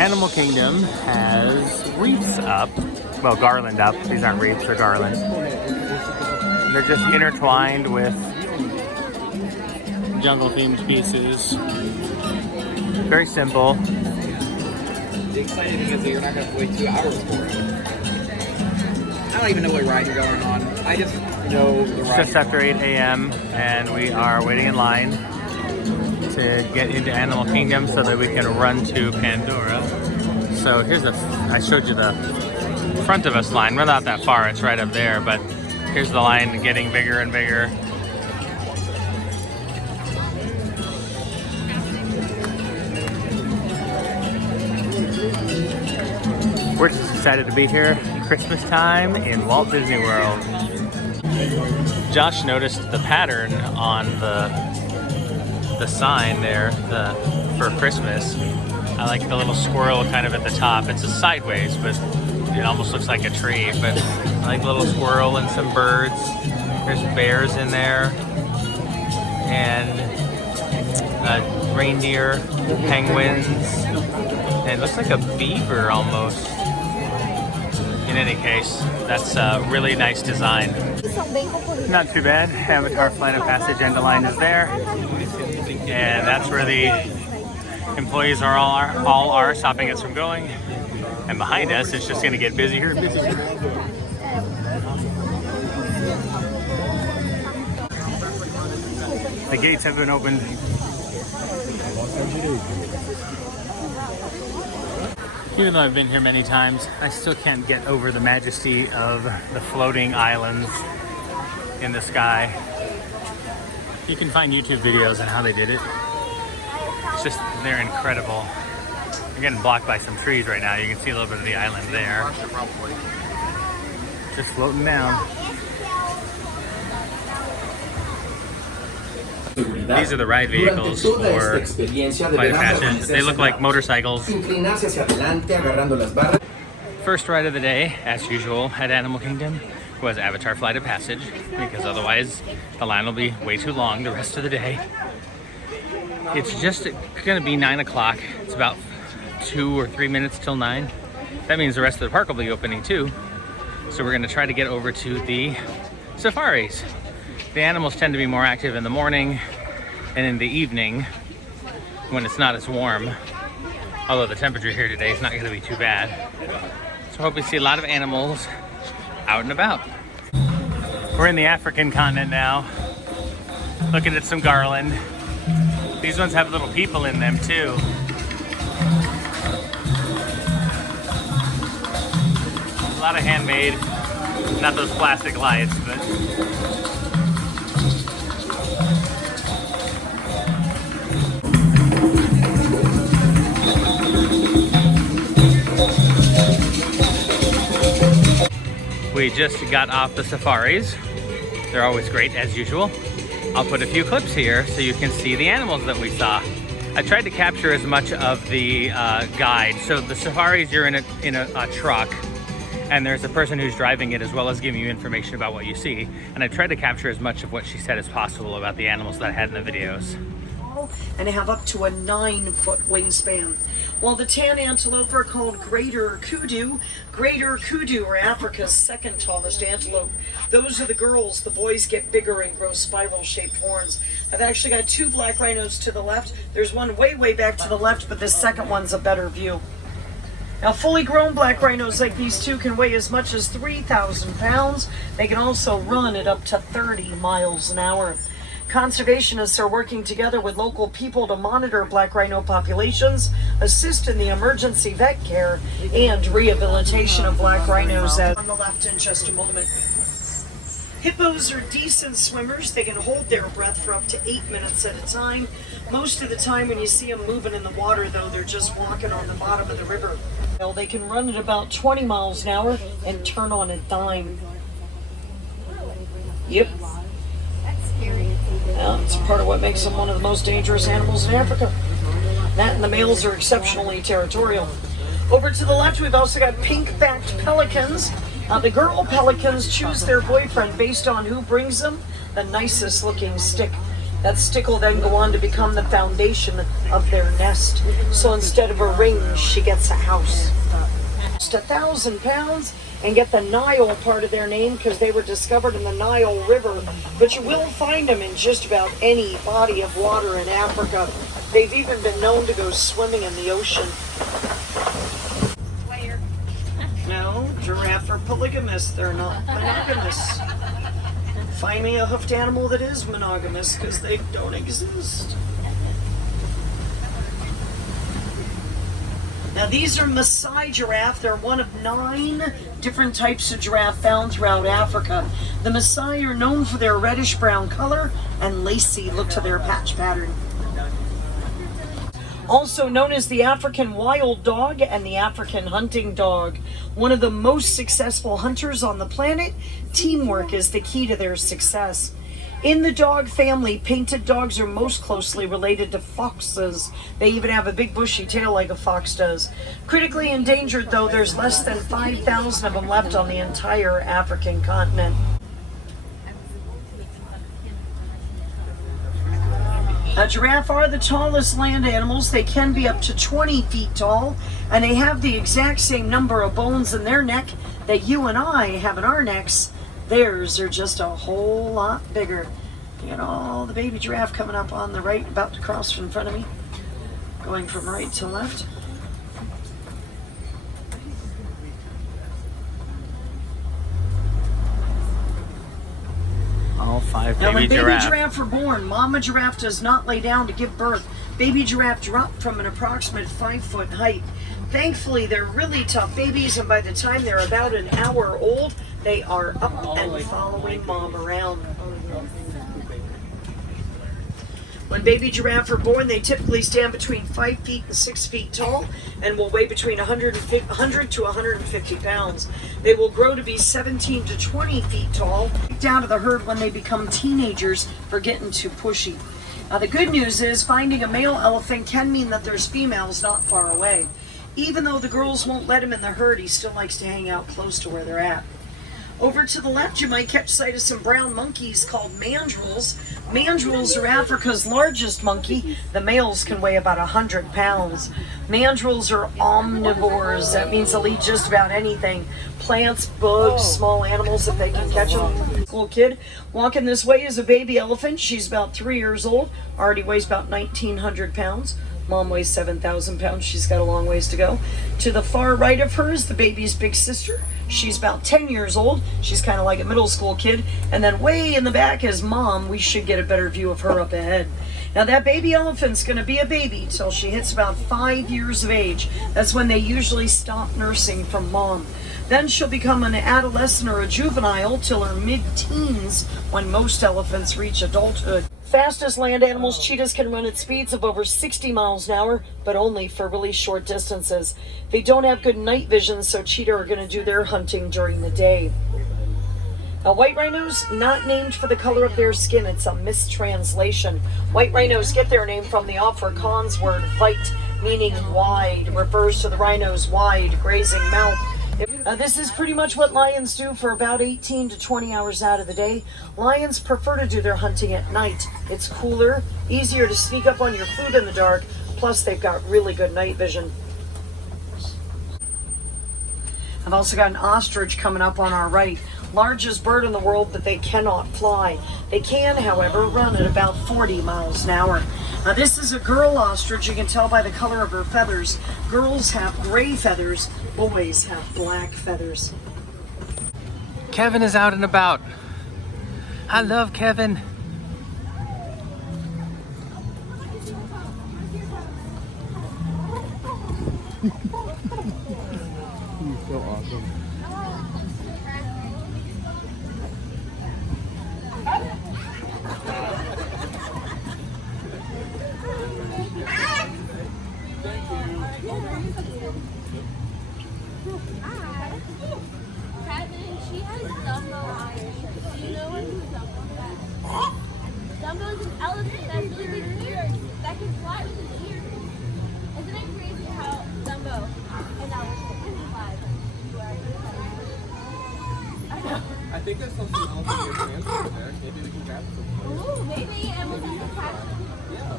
Animal Kingdom has wreaths up. Well, garland up. These aren't wreaths, they're garland. They're just intertwined with jungle-themed pieces. Very simple. The exciting thing is that you're not going to wait 2 hours for it. I don't even know what ride you're going on. I just know the ride. It's just after 8 a.m. and we are waiting in line to get into Animal Kingdom so that we can run to Pandora. So here's I showed you the front of us line. We're not that far, it's right up there, but here's the line getting bigger and bigger. We're just excited to be here Christmas time in Walt Disney World. Josh noticed the pattern on the sign there for Christmas. I like the little squirrel kind of at the top. It's a sideways, but it almost looks like a tree. But I like the little squirrel and some birds. There's bears in there, and reindeer, penguins, and it looks like a beaver almost. In any case, that's a really nice design. Not too bad. Avatar Flight of Passage end of line is there. And that's where the employees all are stopping us from going. And behind us, it's just going to get busier and busier. The gates have been opened. Even though I've been here many times, I still can't get over the majesty of the floating islands in the sky. You can find YouTube videos on how they did it. It's just, they're incredible. You're getting blocked by some trees right now. You can see a little bit of the island there. Just floating down. These are the ride vehicles for Flight of Passage. They look like motorcycles. First ride of the day, as usual at Animal Kingdom, was Avatar Flight of Passage, because otherwise the line will be way too long the rest of the day. It's just going to be 9 o'clock. It's about 2 or 3 minutes till 9. That means the rest of the park will be opening too. So we're going to try to get over to the safaris. The animals tend to be more active in the morning and in the evening when it's not as warm. Although the temperature here today is not going to be too bad. So I hope we see a lot of animals out and about. We're in the African continent now, looking at some garland. These ones have little people in them too. A lot of handmade, not those plastic lights, but we just got off the safaris. They're always great as usual. I'll put a few clips here so you can see the animals that we saw. I tried to capture as much of the guide. So the safaris, you're in a truck, and there's a person who's driving it as well as giving you information about what you see. And I tried to capture as much of what she said as possible about the animals that I had in the videos. And they have up to a 9-foot wingspan. While the tan antelope are called greater kudu are Africa's second tallest antelope. Those are the girls. The boys get bigger and grow spiral-shaped horns. I've actually got 2 black rhinos to the left. There's one way back to the left, but this second one's a better view. Now, fully grown black rhinos like these two can weigh as much as 3,000 pounds. They can also run at up to 30 miles an hour. Conservationists are working together with local people to monitor black rhino populations, assist in the emergency vet care, and rehabilitation of black rhinos. On the left in just a moment. Hippos are decent swimmers. They can hold their breath for up to 8 minutes at a time. Most of the time when you see them moving in the water, though, they're just walking on the bottom of the river. They can run at about 20 miles an hour and turn on a dime. Yep. It's part of what makes them one of the most dangerous animals in Africa. That and the males are exceptionally territorial. Over to the left, we've also got pink-backed pelicans. The girl pelicans choose their boyfriend based on who brings them the nicest looking stick. That stick will then go on to become the foundation of their nest. So instead of a ring, she gets a house. Just 1,000 pounds and get the Nile part of their name because they were discovered in the Nile River. But you will find them in just about any body of water in Africa. They've even been known to go swimming in the ocean. No, giraffe are polygamous. They're not monogamous. Find me a hoofed animal that is monogamous because they don't exist. Now these are Maasai giraffe. They're one of 9 different types of giraffe found throughout Africa. The Maasai are known for their reddish brown color and lacy look to their patch pattern. Also known as the African wild dog and the African hunting dog. One of the most successful hunters on the planet, teamwork is the key to their success. In the dog family, painted dogs are most closely related to foxes. They even have a big bushy tail like a fox does. Critically endangered though, there's less than 5,000 of them left on the entire African continent. Giraffe are the tallest land animals. They can be up to 20 feet tall, and they have the exact same number of bones in their neck that you and I have in our necks. Theirs are just a whole lot bigger. You know, the baby giraffe coming up on the right, about to cross in front of me, going from right to left. All 5 Now, when baby baby giraffe. giraffe are born, mama giraffe does not lay down to give birth. Baby giraffe drop from an approximate 5-foot height. Thankfully, they're really tough babies, and by the time they're about an hour old, they are up and following mom around. When baby giraffe are born, they typically stand between 5 feet and 6 feet tall and will weigh between 100 to 150 pounds. They will grow to be 17 to 20 feet tall, down to the herd when they become teenagers for getting too pushy. Now the good news is finding a male elephant can mean that there's females not far away. Even though the girls won't let him in the herd, he still likes to hang out close to where they're at. Over to the left, you might catch sight of some brown monkeys called mandrills. Mandrills are Africa's largest monkey. The males can weigh about 100 pounds. Mandrills are omnivores. That means they'll eat just about anything. Plants, bugs, small animals if they can catch them. Little kid walking this way is a baby elephant. She's about 3 years old. Already weighs about 1,900 pounds. Mom weighs 7,000 pounds. She's got a long ways to go. To the far right of her is the baby's big sister. She's about 10 years old. She's kind of like a middle school kid. And then way in the back is mom. We should get a better view of her up ahead. Now that baby elephant's going to be a baby till she hits about 5 years of age. That's when they usually stop nursing from mom. Then she'll become an adolescent or a juvenile till her mid-teens when most elephants reach adulthood. Fastest land animals, cheetahs can run at speeds of over 60 miles an hour, but only for really short distances. They don't have good night vision, so cheetah are going to do their hunting during the day. Now, white rhinos, not named for the color of their skin. It's a mistranslation. White rhinos get their name from the Afrikaans word weit, meaning wide. It refers to the rhino's wide, grazing mouth. This is pretty much what lions do for about 18 to 20 hours out of the day. Lions prefer to do their hunting at night. It's cooler, easier to sneak up on your food in the dark, plus they've got really good night vision. I've also got an ostrich coming up on our right. Largest bird in the world, but they cannot fly. They can, however, run at about 40 miles an hour. Now this is a girl ostrich. You can tell by the color of her feathers. Girls have gray feathers, boys have black feathers. Kevin is out and about. I love Kevin. He's so awesome. She has Dumbo eyes. Do you know what Dumbo is? Dumbo's an elephant that has really big ears that can fly with his ears. Isn't it crazy how Dumbo, an elephant, can fly? think there's something else in your hands over there. Maybe we can grab some. Ooh, maybe, and we'll just attach Yeah.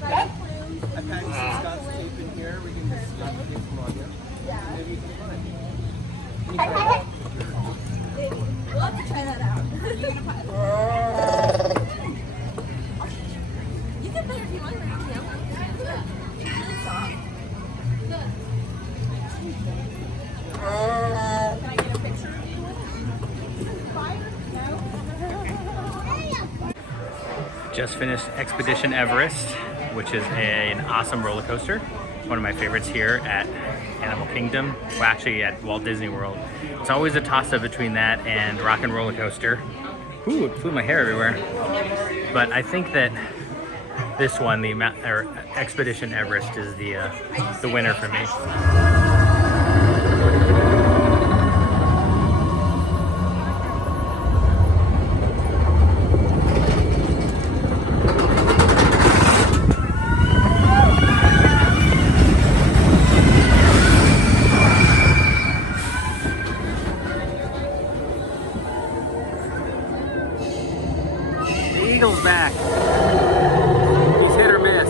like plumes. I packed some Scott's tape in here. We can just snap the tape from on you. Yeah. Maybe you can run it. Maybe. We'll have to try that out. You can put it if you want to. Really soft. Can I get a picture of you with it? Fire? No? Just finished Expedition Everest, which is an awesome roller coaster. One of my favorites here at Animal Kingdom. Well, actually at Walt Disney World. It's always a toss-up between that and Rock and Roller Coaster. Ooh, it flew my hair everywhere. But I think that this one, Expedition Everest, is the winner for me. Eagle's back. He's hit or miss.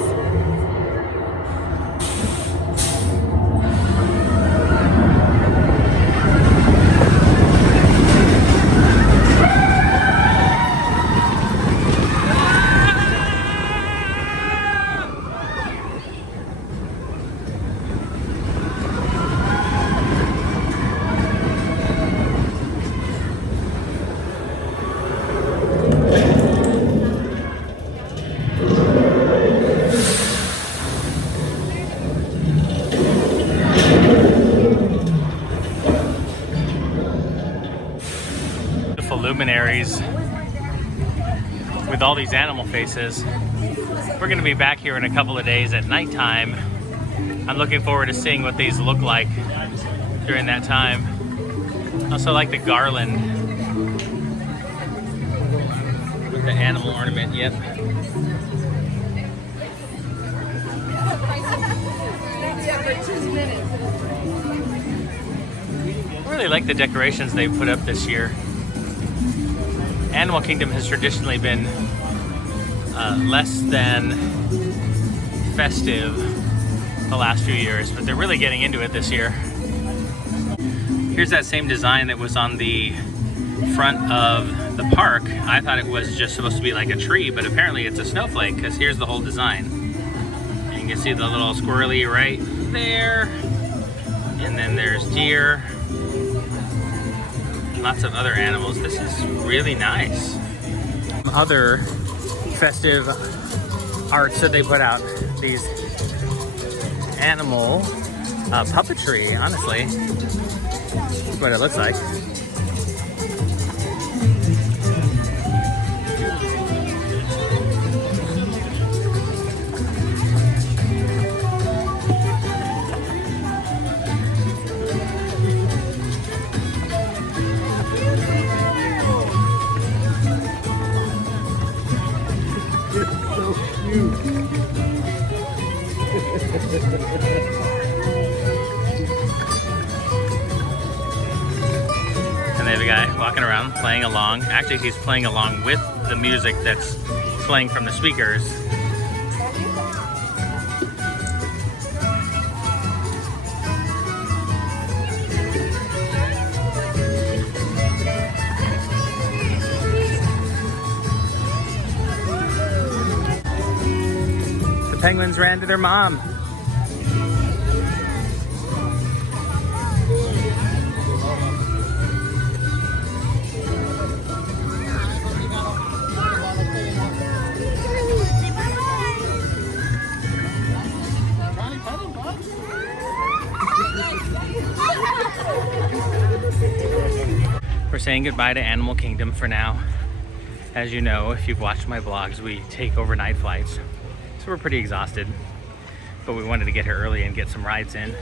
Luminaries with all these animal faces. We're going to be back here in a couple of days at nighttime. I'm looking forward to seeing what these look like during that time. Also like the garland with the animal ornament. Yep. I really like the decorations they put up this year. Animal Kingdom has traditionally been less than festive the last few years, but they're really getting into it this year. Here's that same design that was on the front of the park. I thought it was just supposed to be like a tree, but apparently it's a snowflake, because here's the whole design. And you can see the little squirrely right there, and then there's deer. Lots of other animals. This is really nice. Other festive arts that they put out, these animal puppetry, honestly. That's what it looks like. And they have a guy walking around playing along. Actually, he's playing along with the music that's playing from the speakers. The penguins ran to their mom. We're saying goodbye to Animal Kingdom for now. As you know, if you've watched my vlogs, we take overnight flights. So we're pretty exhausted, but we wanted to get here early and get some rides in,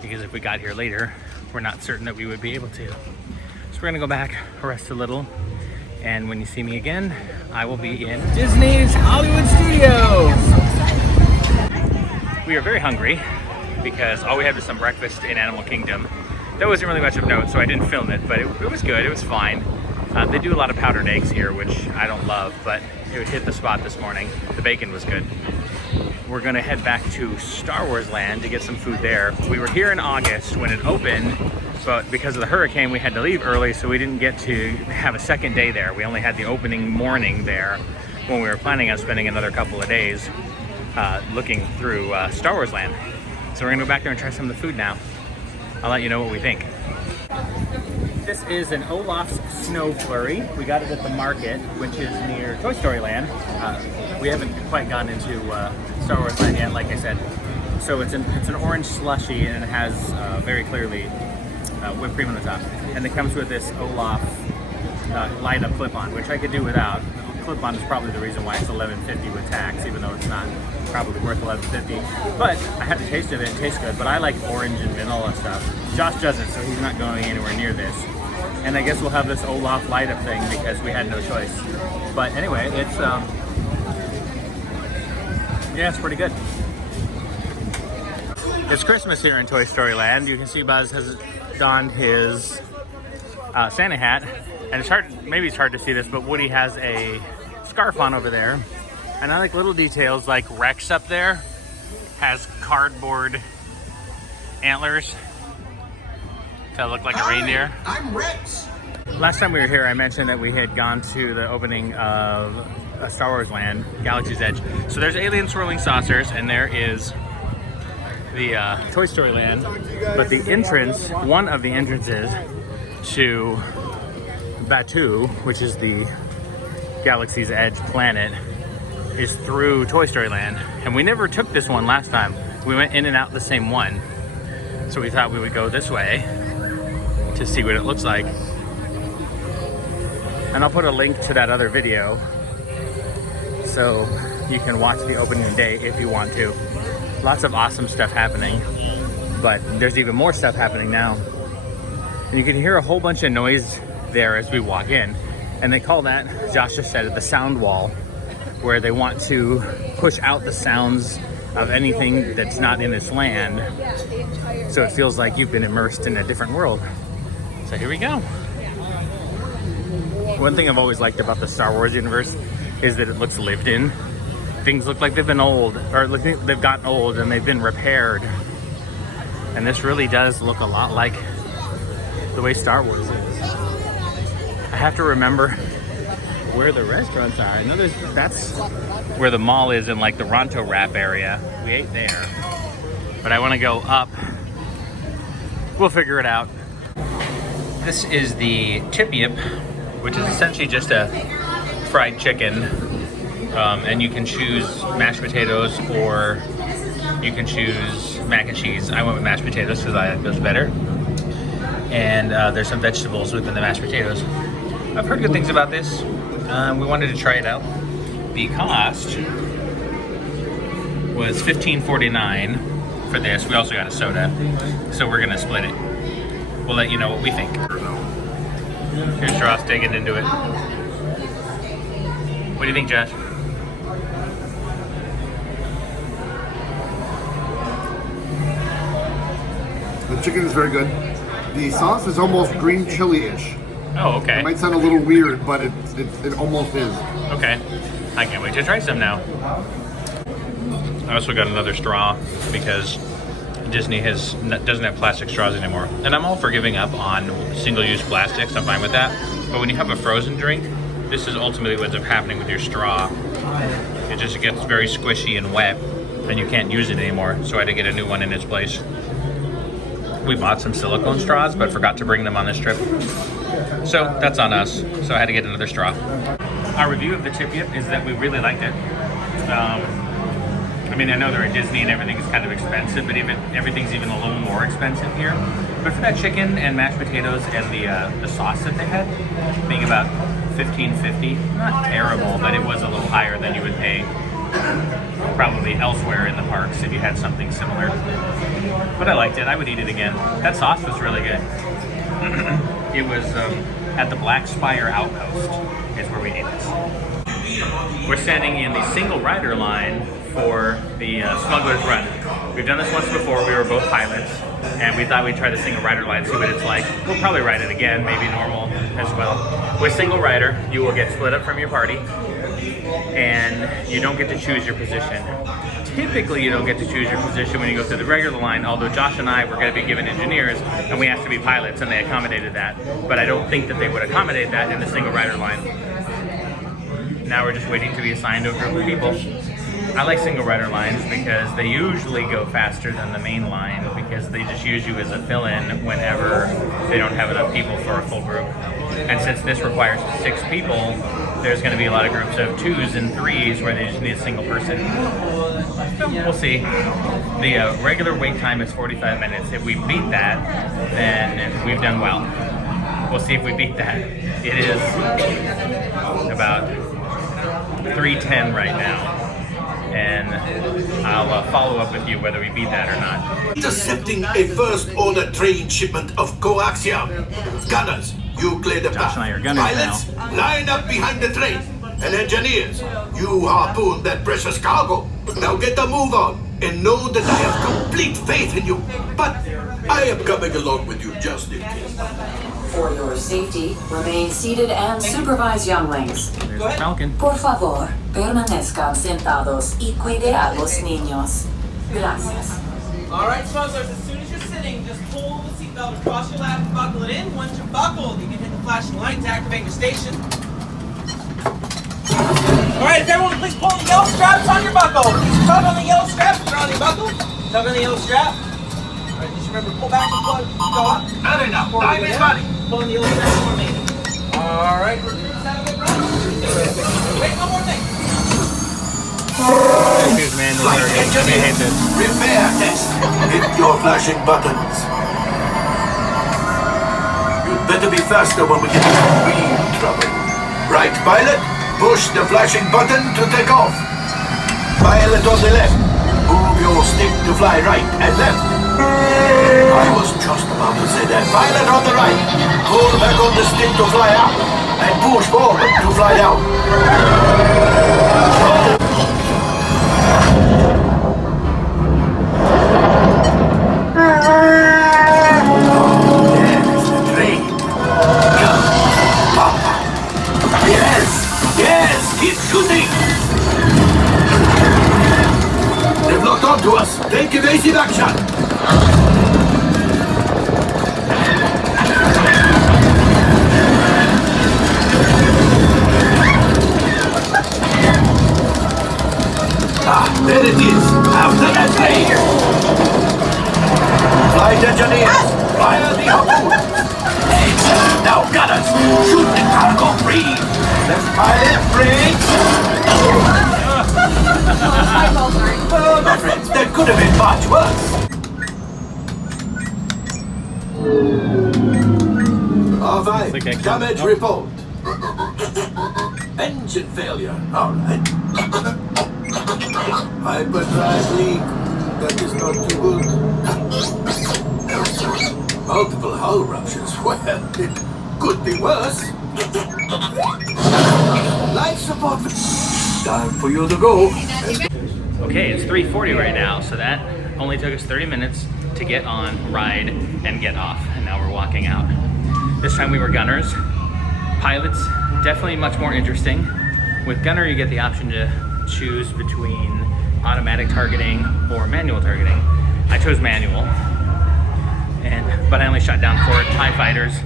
because if we got here later, we're not certain that we would be able to. So we're gonna go back, rest a little, and when you see me again, I will be in Disney's Hollywood Studios. We are very hungry because all we had was some breakfast in Animal Kingdom. That wasn't really much of note, so I didn't film it, but it was good, it was fine. They do a lot of powdered eggs here, which I don't love, but it hit the spot this morning. The bacon was good. We're gonna head back to Star Wars Land to get some food there. We were here in August when it opened, but because of the hurricane, we had to leave early, so we didn't get to have a second day there. We only had the opening morning there when we were planning on spending another couple of days looking through Star Wars Land. So we're gonna go back there and try some of the food now. I'll let you know what we think. This is an Olaf's Snow Flurry. We got it at the market, which is near Toy Story Land. We haven't quite gone into Star Wars Land yet, like I said. So it's an orange slushy, and it has very clearly whipped cream on the top. And it comes with this Olaf light up clip-on, which I could do without. The clip-on is probably the reason why it's $11.50 with tax, even though it's not probably worth $11.50. But I had a taste of it. It tastes good, but I like orange and vanilla stuff. Josh doesn't, so he's not going anywhere near this. And I guess we'll have this Olaf light up thing because we had no choice. But anyway, it's yeah, it's pretty good. It's Christmas here in Toy Story Land. You can see Buzz has donned his Santa hat, and it's hard, maybe it's hard to see this, but Woody has a scarf on over there. And I like little details, like Rex up there has cardboard antlers to look like a reindeer. I'm Rex. Last time we were here, I mentioned that we had gone to the opening of Star Wars Land, Galaxy's Edge. So there's alien swirling saucers, and there is the Toy Story Land. But the entrance, one of the entrances to Batuu, which is the Galaxy's Edge planet, is through Toy Story Land. And we never took this one last time. We went in and out the same one. So we thought we would go this way to see what it looks like. And I'll put a link to that other video so you can watch the opening day if you want to. Lots of awesome stuff happening, but there's even more stuff happening now. And you can hear a whole bunch of noise there as we walk in. And they call that, Josh just said it, the sound wall, where they want to push out the sounds of anything that's not in this land, so it feels like you've been immersed in a different world. So here we go. One thing I've always liked about the Star Wars universe is that it looks lived in. Things look like they've been old, or they've gotten old and they've been repaired. And this really does look a lot like the way Star Wars is. I have to remember where the restaurants are. I know that's where the mall is, in like the Ronto Wrap area. We ate there. But I want to go up. We'll figure it out. This is the Tip Yip, which is essentially just a fried chicken. And you can choose mashed potatoes or you can choose mac and cheese. I went with mashed potatoes because I like those better. And there's some vegetables within the mashed potatoes. I've heard good things about this. We wanted to try it out. The cost was $15.49 for this. We also got a soda, so we're gonna split it. We'll let you know what we think. Here's Ross digging into it. What do you think, Josh? The chicken is very good. The sauce is almost green chili-ish. Oh, okay. It might sound a little weird, but it almost is. Okay. I can't wait to try some now. I also got another straw because Disney doesn't have plastic straws anymore. And I'm all for giving up on single-use plastics. I'm fine with that. But when you have a frozen drink, this is ultimately what ends up happening with your straw. It just gets very squishy and wet, and you can't use it anymore. So I had to get a new one in its place. We bought some silicone straws, but forgot to bring them on this trip. So that's on us. So I had to get another straw. Our review of the Tip Yip is that we really liked it. I mean, I know they're at Disney and everything's kind of expensive, but everything's even a little more expensive here. But for that chicken and mashed potatoes and the sauce that they had, being about $15.50, not terrible, but it was a little higher than you would pay probably elsewhere in the parks if you had something similar. But I liked it. I would eat it again. That sauce was really good. It was at the Black Spire Outpost is where we ate this. We're standing in the single rider line for the Smuggler's Run. We've done this once before. We were both pilots, and we thought we'd try the single rider line, see what it's like. We'll probably ride it again, maybe normal as well. With single rider, you will get split up from your party, and you don't get to choose your position. Typically, you don't get to choose your position when you go through the regular line, although Josh and I were going to be given engineers, and we asked to be pilots, and they accommodated that. But I don't think that they would accommodate that in the single rider line. Now we're just waiting to be assigned to a group of people. I like single rider lines because they usually go faster than the main line because they just use you as a fill-in whenever they don't have enough people for a full group. And since this requires 6 people, there's going to be a lot of groups of 2s and 3s where they just need a single person. So we'll see. The regular wait time is 45 minutes. If we beat that, then we've done well. We'll see if we beat that. It is about 3:10 right now. And I'll follow up with you whether we beat that or not. Intercepting a first order train shipment of coaxium. Gunners, you clear the path. Josh and I are gunners Pilots, now. line up behind the train. And engineers, you harpoon that precious cargo. Now get the move on and know that I have complete faith in you. But I am coming along with you just in case. For your safety, remain seated and supervise younglings. There's the Falcon. Por favor, permanezcan sentados y cuide a los niños. Gracias. All right, smugglers, as soon as you're sitting, just pull the seatbelt across your lap and buckle it in. Once you're buckled, you can hit the flashing light to activate your station. All right, is everyone please pull the yellow straps on your buckle. Please tug on the yellow straps if you're on your buckle. Tug on the yellow strap. All right, just remember, pull back and plug, go up. Not enough. Time is money. Pull on the yellow strap for me. All right, we're going to have a good run. Wait, one more thing. Excuse me, man. Flight engineer, repair test. Hit your flashing buttons. You'd better be faster when we get into real trouble. Right, pilot? Push the flashing button to take off. Pilot on the left. Move your stick to fly right and left. I was just about to say that. Pilot on the right. Pull back on the stick to fly up. And push forward to fly down. There's the train. Come, Papa. Yes, keep shooting. They've locked onto us. Take evasive action. There it is. After that train. Flight engineers, fire the harpoon. Excellent. Now, gunners, shoot the cargo free. Left pilot, free. Oh, my friends, that could have been much worse. R5, It's like damage report. Engine failure. All right. Hyperdrive leak. That is not too good. Multiple hull ruptures. Well, it could be worse. Life support. Time for you to go. Okay, it's 3:40 right now, so that only took us 30 minutes to get on, ride, and get off, and now we're walking out. This time we were gunners. Pilots, definitely much more interesting. With gunner, you get the option to choose between automatic targeting or manual targeting. I chose manual, but I only shot down 4 TIE fighters.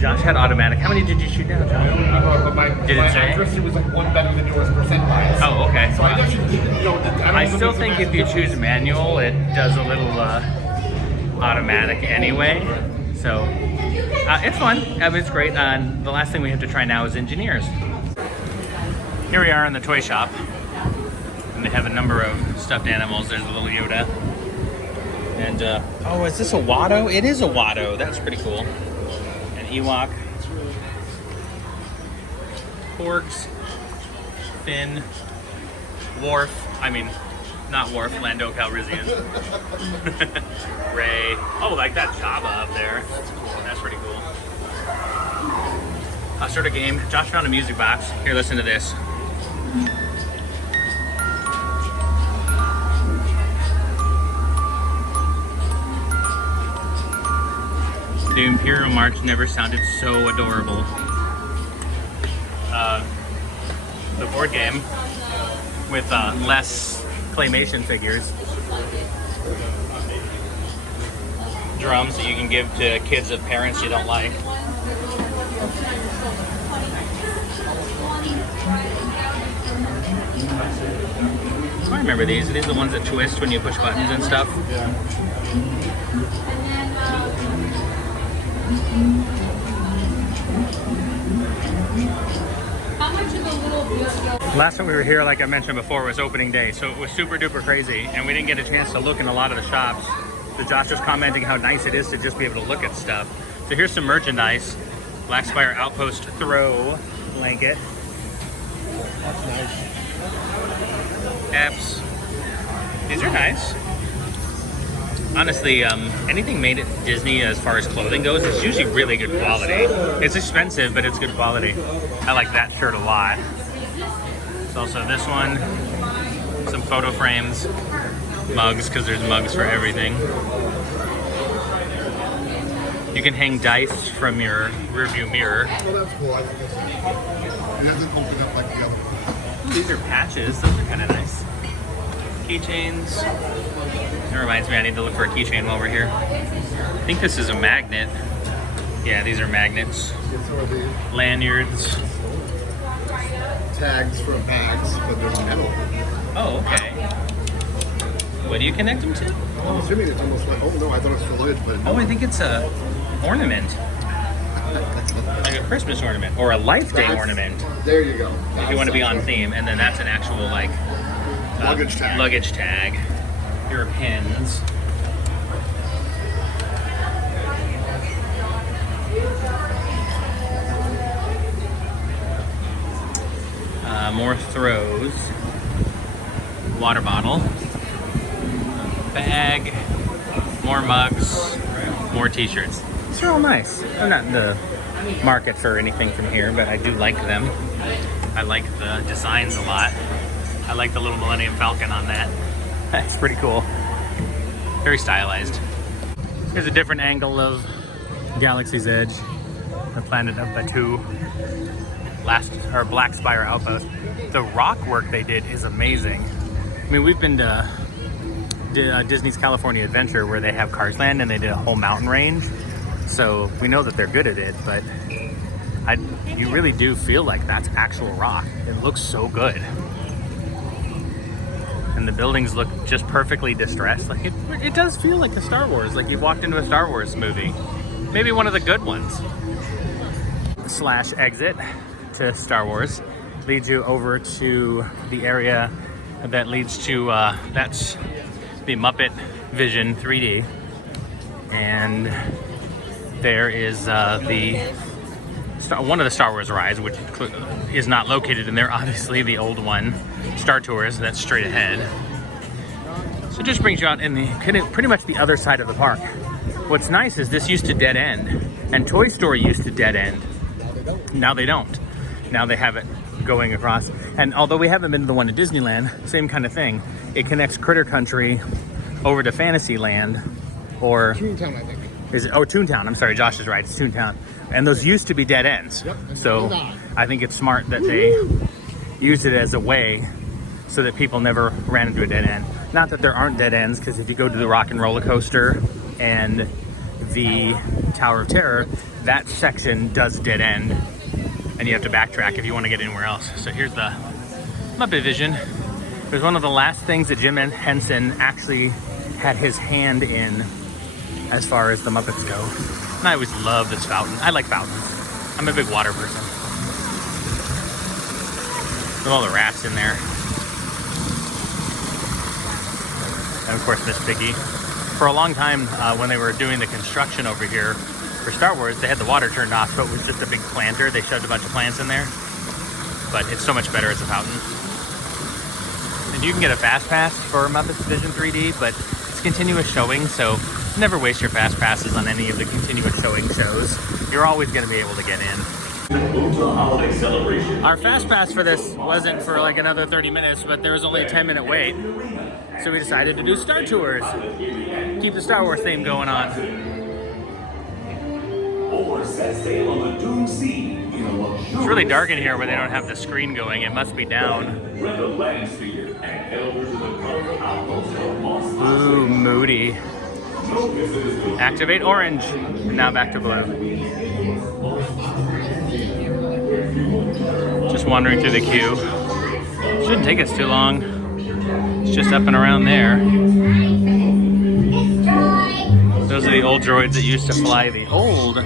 Josh had automatic. How many did you shoot down, Josh? I don't remember, but Did it my say? accuracy was like 1 better than yours percent-wise. Oh, okay. So I actually, I still think if you choose manual, it does a little automatic anyway. So it's fun. It's great. The last thing we have to try now is engineers. Here we are in the toy shop, and they have a number of stuffed animals. There's a little Yoda, and oh, is this a Watto? It is a Watto. That's pretty cool. An Ewok, Porgs, Finn, Worf. I mean, not Worf. Lando Calrissian. Ray. Oh, like that Jabba up there. That's cool. That's pretty cool. I'll start a game. Josh found a music box. Here, listen to this. The Imperial March never sounded so adorable. The board game with less claymation figures. Drums that you can give to kids of parents you don't like. I remember these. These are the ones that twist when you push buttons and stuff. Last time we were here, like I mentioned before, was opening day, so it was super duper crazy, and we didn't get a chance to look in a lot of the shops. So Josh was commenting how nice it is to just be able to look at stuff. So here's some merchandise. Black Spire Outpost throw blanket. That's nice. Apps. These are nice. Honestly, anything made at Disney as far as clothing goes is usually really good quality. It's expensive, but it's good quality. I like that shirt a lot. There's also this one, some photo frames, mugs, because there's mugs for everything. You can hang dice from your rearview mirror. Oh, that's cool. I like this. It doesn't open up like the other one. These are patches. Those are kind of nice. Keychains. That reminds me, I need to look for a keychain while we're here. I think this is a magnet. Yeah, these are magnets. Get some of the Lanyards. tags for bags, but they're metal. Oh, okay. What do you connect them to? I'm assuming it's almost like, oh no, I thought it was for lids, but Oh, I think it's a ornament. Like a Christmas ornament or a Life Day ornament. There you go. If you want to be on theme, and then that's an actual like Luggage tag. Luggage tag. Here are pins. More throws. Water bottle. Bag. More mugs. More t-shirts. These are all nice. I'm not in the market for anything from here, but I do like them. I like the designs a lot. I like the little Millennium Falcon on that. That's pretty cool. Very stylized. Here's a different angle of Galaxy's Edge, the planet of Batuu. Black Spire Outpost. The rock work they did is amazing. I mean, we've been to Disney's California Adventure where they have Cars Land and they did a whole mountain range. So we know that they're good at it, but you really do feel like that's actual rock. It looks so good. And the buildings look just perfectly distressed. Like it does feel like a Star Wars, like you've walked into a Star Wars movie. Maybe one of the good ones. / exit to Star Wars leads you over to the area that leads to, that's the Muppet Vision 3D. And there is one of the Star Wars rides, which is not located in there, obviously the old one, Star Tours, that's straight ahead. So it just brings you out in pretty much the other side of the park. What's nice is this used to dead end, and Toy Story used to dead end. Now they don't. Now they have it going across. And although we haven't been to the one at Disneyland, same kind of thing. It connects Critter Country over to Fantasyland, or Toontown, I think. is it? Oh, Toontown. I'm sorry, Josh is right. It's Toontown. And those used to be dead ends. Yep. So I think it's smart that they used it as a way so that people never ran into a dead end. Not that there aren't dead ends, because if you go to the Rock and Roller Coaster and the Tower of Terror, that section does dead end, and you have to backtrack if you want to get anywhere else. So here's the Muppet Vision. It was one of the last things that Jim Henson actually had his hand in as far as the Muppets go. And I always love this fountain. I like fountains. I'm a big water person. With all the rats in there. And of course Miss Piggy. For a long time, when they were doing the construction over here for Star Wars, they had the water turned off, so it was just a big planter. They shoved a bunch of plants in there. But it's so much better as a fountain. And you can get a fast pass for Muppets Vision 3D, but it's continuous showing, so never waste your fast passes on any of the continuous showing shows. You're always going to be able to get in. Our fast pass for this wasn't for like another 30 minutes, but there was only a 10-minute wait. So we decided to do Star Tours. Keep the Star Wars theme going on. It's really dark in here where they don't have the screen going. It must be down. Ooh, moody. Activate orange. And now back to blue. Just wandering through the queue. Shouldn't take us too long. It's just up and around there. Those are the old droids that used to fly the old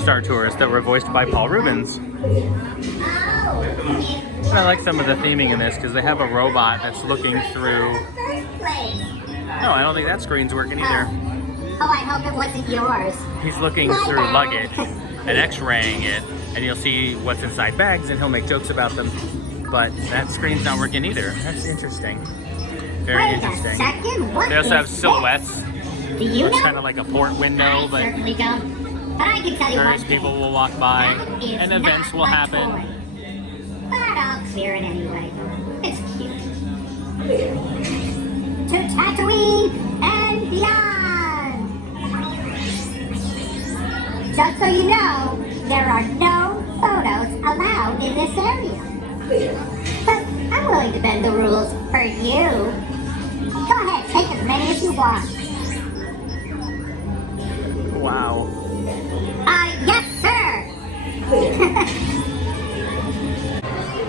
Star Tours that were voiced by Paul Rubens. And I like some of the theming in this because they have a robot that's looking through. No, I don't think that screen's working either. Oh, I hope it wasn't yours. He's looking through luggage and x-raying it, and you'll see what's inside bags and he'll make jokes about them. But that screen's not working either. That's interesting. Very interesting. They also have silhouettes. Do you It's know? kind of like a port window, but Certainly don't. But I can tell you one various thing. people will walk by That is and events not will a happen. toy. But I'll clear it anyway. It's cute. To Tatooine and beyond! Just so you know, there are no photos allowed in this area. But I'm willing to bend the rules for you. Go ahead, take as many as you want. Wow. Yes, sir!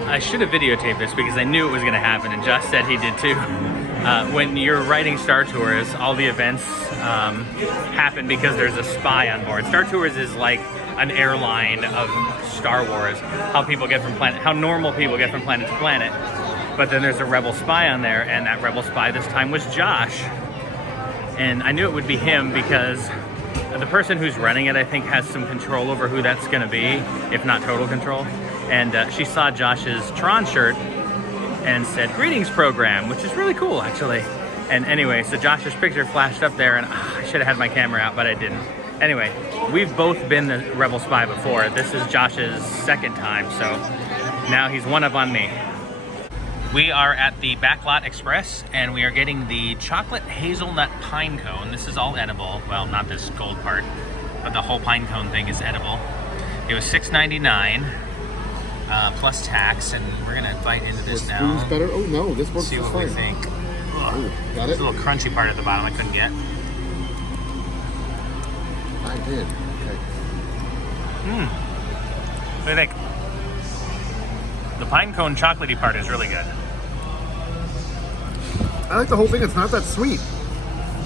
I should have videotaped this because I knew it was going to happen, and Josh said he did too. When you're writing Star Tours, all the events happen because there's a spy on board. Star Tours is like an airline of Star Wars. How normal people get from planet to planet. But then there's a rebel spy on there, and that rebel spy this time was Josh. And I knew it would be him because the person who's running it, I think, has some control over who that's going to be, if not total control. And she saw Josh's Tron shirt and said, "Greetings program," which is really cool, actually. And anyway, so Josh's picture flashed up there, and I should have had my camera out, but I didn't. Anyway, we've both been the rebel spy before. This is Josh's second time, so now he's one up on me. We are at the Backlot Express, and we are getting the chocolate hazelnut pine cone. This is all edible. Well, not this gold part, but the whole pine cone thing is edible. It was $6.99 plus tax, and we're gonna bite into this now. Spoon's better. Oh no, this works See just what we fine. think. Oh, got There's it. a little crunchy part at the bottom I couldn't get. I did. Okay. What do you think? The pine cone chocolatey part is really good. I like the whole thing. It's not that sweet.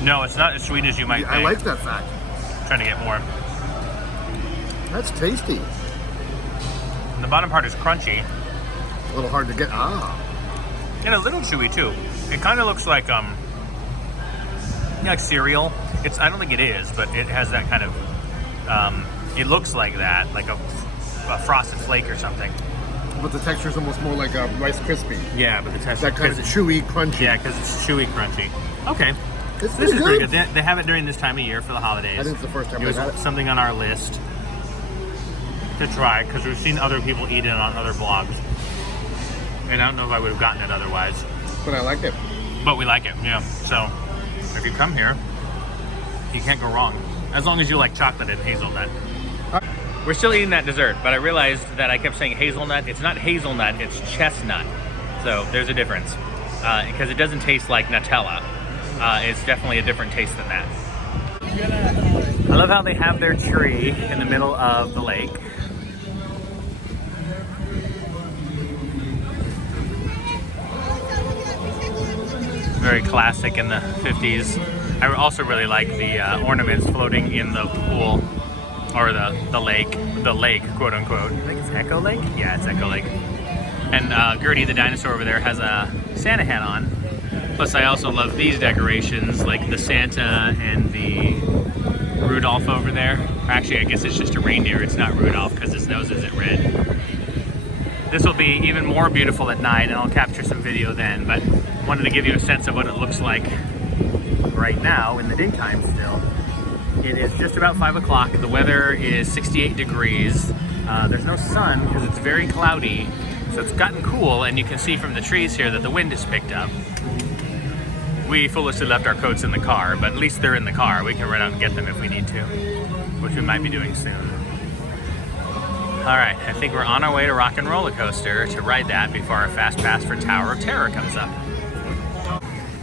No, it's not as sweet as you might think. I like that fact. I'm trying to get more. That's tasty. And the bottom part is crunchy A little hard to get. and a little chewy too. It kind of looks like like cereal. I don't think it is, but it has that kind of. It looks like that, like a frosted flake or something. But the texture is almost more like a Rice Krispie. Yeah, but the texture. That kind of chewy, crunchy. Yeah, because it's chewy, crunchy. Okay. It's This is pretty pretty good. good. They have it during this time of year for the holidays. I think it's the first time It was I've had it. something on our list to try because we've seen other people eat it on other blogs. And I don't know if I would have gotten it otherwise. But I like it. But we like it, yeah. So if you come here, you can't go wrong. As long as you like chocolate and hazelnut. We're still eating that dessert, but I realized that I kept saying hazelnut. It's not hazelnut, it's chestnut. So there's a difference. Because it doesn't taste like Nutella. It's definitely a different taste than that. I love how they have their tree in the middle of the lake. Very classic in the 50s. I also really like the ornaments floating in the pool, or the lake, quote unquote. I think it's Echo Lake? Yeah, it's Echo Lake. And Gertie the dinosaur over there has a Santa hat on. Plus I also love these decorations, like the Santa and the Rudolph over there. Or actually, I guess it's just a reindeer. It's not Rudolph because his nose isn't red. This will be even more beautiful at night, and I'll capture some video then, but wanted to give you a sense of what it looks like right now in the daytime still. It is just about 5 o'clock. The weather is 68 degrees. There's no sun because it's very cloudy, so it's gotten cool, and you can see from the trees here that the wind has picked up. We foolishly left our coats in the car, but at least they're in the car. We can run out and get them if we need to. which we might be doing soon. All right, I think we're on our way to Rock and Roller Coaster to ride that before our Fast Pass for Tower of Terror comes up.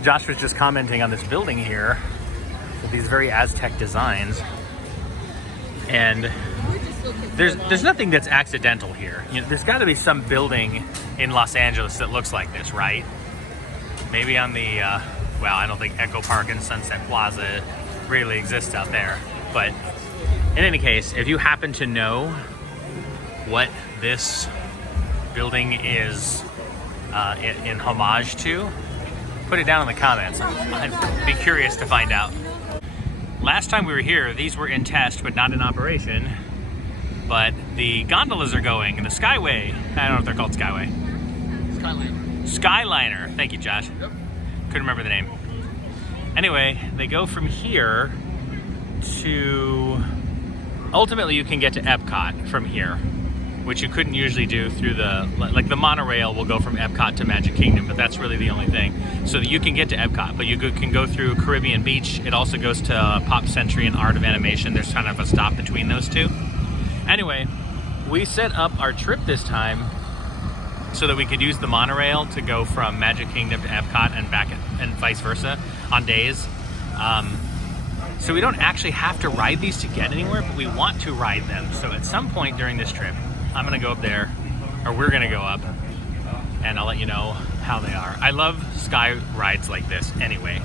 Josh was just commenting on this building here with these very Aztec designs, and there's nothing that's accidental here. You know, there's got to be some building in Los Angeles that looks like this, right? Maybe on the well, I don't think Echo Park and Sunset Plaza really exist out there, but in any case, if you happen to know what this building is in homage to, put it down in the comments. I'd be curious to find out. Last time we were here, these were in test but not in operation, but the gondolas are going, and the Skyway, I don't know if they're called Skyway. Skyliner, thank you, Josh. Yep. Couldn't remember the name. Anyway, they go from here to, ultimately you can get to Epcot from here, which you couldn't usually do through the, like the monorail will go from Epcot to Magic Kingdom, but that's really the only thing. So that you can get to Epcot, but you can go through Caribbean Beach. It also goes to Pop Century and Art of Animation. There's kind of a stop between those two. Anyway, we set up our trip this time so that we could use the monorail to go from Magic Kingdom to Epcot and back and vice versa on days. So we don't actually have to ride these to get anywhere, but we want to ride them. So at some point during this trip, I'm gonna go up there, or we're gonna go up, and I'll let you know how they are. I love sky rides like this anyway.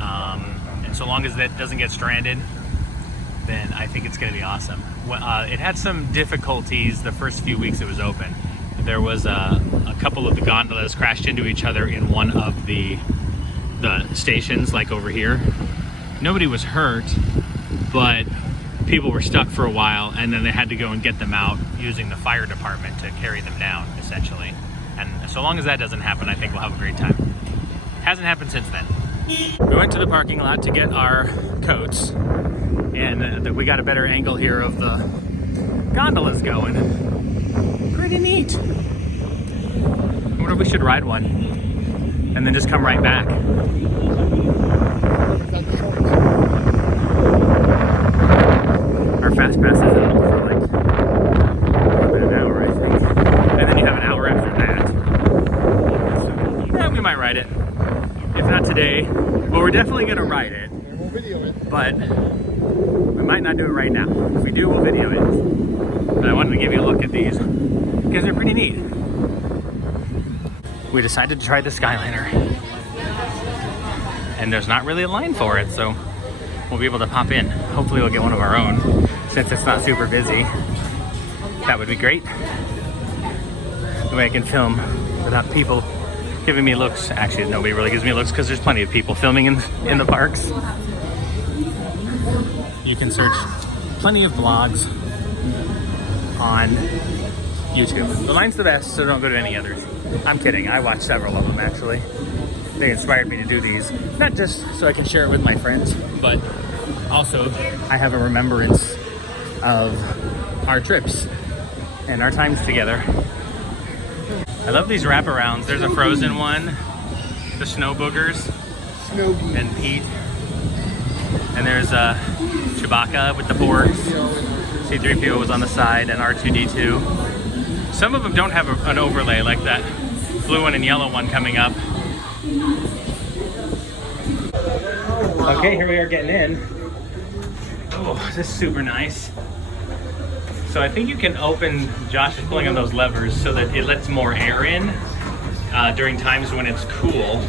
And so long as that doesn't get stranded, then I think it's gonna be awesome. It had some difficulties the first few weeks it was open. There was a couple of the gondolas crashed into each other in one of the stations, like over here. Nobody was hurt, but people were stuck for a while, and then they had to go and get them out using the fire department to carry them down, essentially. And so long as that doesn't happen, I think we'll have a great time. Hasn't happened since then. We went to the parking lot to get our coats, and we got a better angle here of the gondolas going. Pretty neat. I wonder if we should ride one and then just come right back. Our fast pass is out for like more than an hour, I think. And then you have an hour after that. So, yeah, we might ride it. If not today, well, we're definitely gonna ride it. We'll video it. But we might not do it right now. If we do, we'll video it. But I wanted to give you a look at these because they're pretty neat. We decided to try the Skyliner, and there's not really a line for it, so we'll be able to pop in. Hopefully we'll get one of our own since it's not super busy. That would be great. The way I can film without people giving me looks. Actually, nobody really gives me looks because there's plenty of people filming in the parks. You can search plenty of vlogs on YouTube. The line's the best, so don't go to any others. I'm kidding, I watched several of them actually. They inspired me to do these, not just so I can share it with my friends, but also I have a remembrance of our trips and our times together. I love these wraparounds. There's a Frozen one, the Snow Boogers, and Pete. And there's Chewbacca with the Borgs. C-3PO was on the side, and R2-D2. Some of them don't have an overlay like that blue one and yellow one coming up. Okay, here we are getting in. Oh, this is super nice. So I think you can open, Josh is pulling on those levers so that it lets more air in during times when it's cool.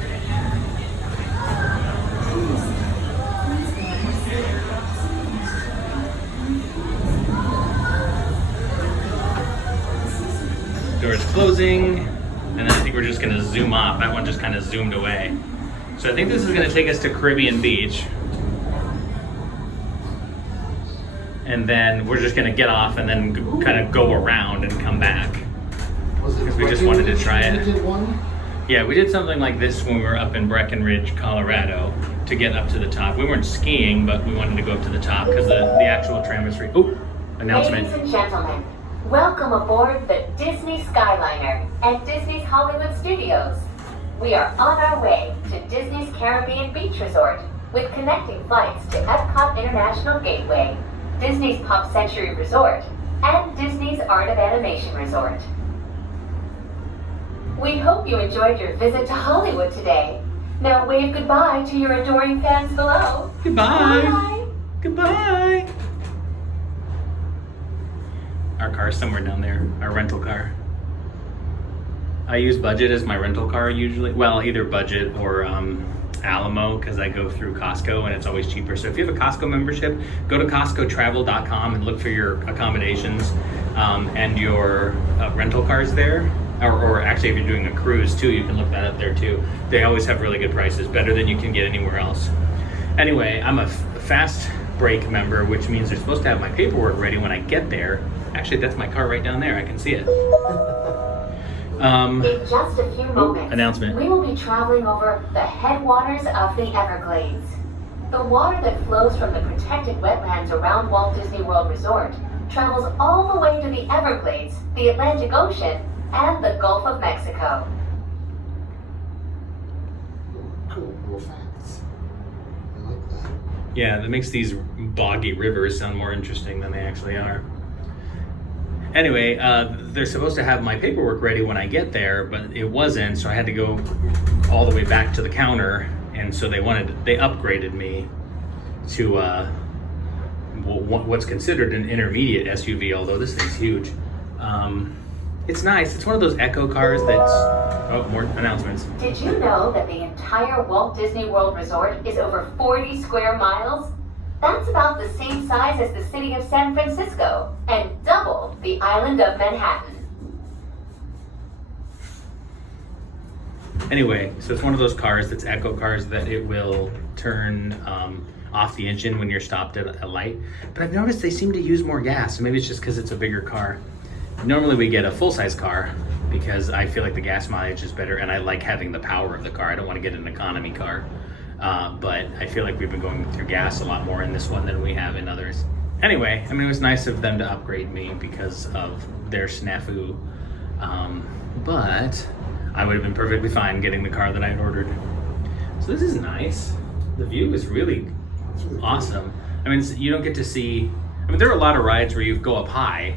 Doors closing, and then I think we're just gonna zoom off. That one just kind of zoomed away. So I think this is gonna take us to Caribbean Beach. And then we're just gonna get off and then kind of go around and come back. Because we just wanted to try it. Yeah, we did something like this when we were up in Breckenridge, Colorado, to get up to the top. We weren't skiing, but we wanted to go up to the top because the actual tram was free. Ooh, announcement. Ladies and gentlemen, welcome aboard the Disney Skyliner at Disney's Hollywood Studios. We are on our way to Disney's Caribbean Beach Resort with connecting flights to Epcot International Gateway. Disney's Pop Century Resort, and Disney's Art of Animation Resort. We hope you enjoyed your visit to Hollywood today. Now wave goodbye to your adoring fans below. Goodbye. Bye. Goodbye. Our car's somewhere down there, our rental car. I use Budget as my rental car usually. Well, either Budget or Alamo, because I go through Costco and it's always cheaper. So if you have a Costco membership, go to CostcoTravel.com and look for your accommodations and your rental cars there. Or actually, if you're doing a cruise too, you can look that up there too. They always have really good prices, better than you can get anywhere else. Anyway, I'm a fast break member, which means they're supposed to have my paperwork ready when I get there. Actually, that's my car right down there. I can see it. In just a few moments, announcement. We will be traveling over the headwaters of the Everglades. The water that flows from the protected wetlands around Walt Disney World Resort travels all the way to the Everglades, the Atlantic Ocean, and the Gulf of Mexico. Cool, cool facts. I like that. Yeah, that makes these boggy rivers sound more interesting than they actually are. Anyway, they're supposed to have my paperwork ready when I get there, but it wasn't, so I had to go all the way back to the counter, and so they upgraded me to what's considered an intermediate SUV, although this thing's huge. It's nice. It's one of those Echo cars that's... Oh, more announcements. Did you know that the entire Walt Disney World Resort is over 40 square miles? That's about the same size as the city of San Francisco and double the island of Manhattan. Anyway, so it's one of those cars that's Echo cars that it will turn off the engine when you're stopped at a light. But I've noticed they seem to use more gas, so maybe it's just because it's a bigger car. Normally we get a full-size car because I feel like the gas mileage is better and I like having the power of the car. I don't want to get an economy car. But I feel like we've been going through gas a lot more in this one than we have in others. Anyway, I mean, it was nice of them to upgrade me because of their snafu. But I would have been perfectly fine getting the car that I had ordered. So this is nice. The view is really awesome. I mean, you don't get to see, I mean, there are a lot of rides where you go up high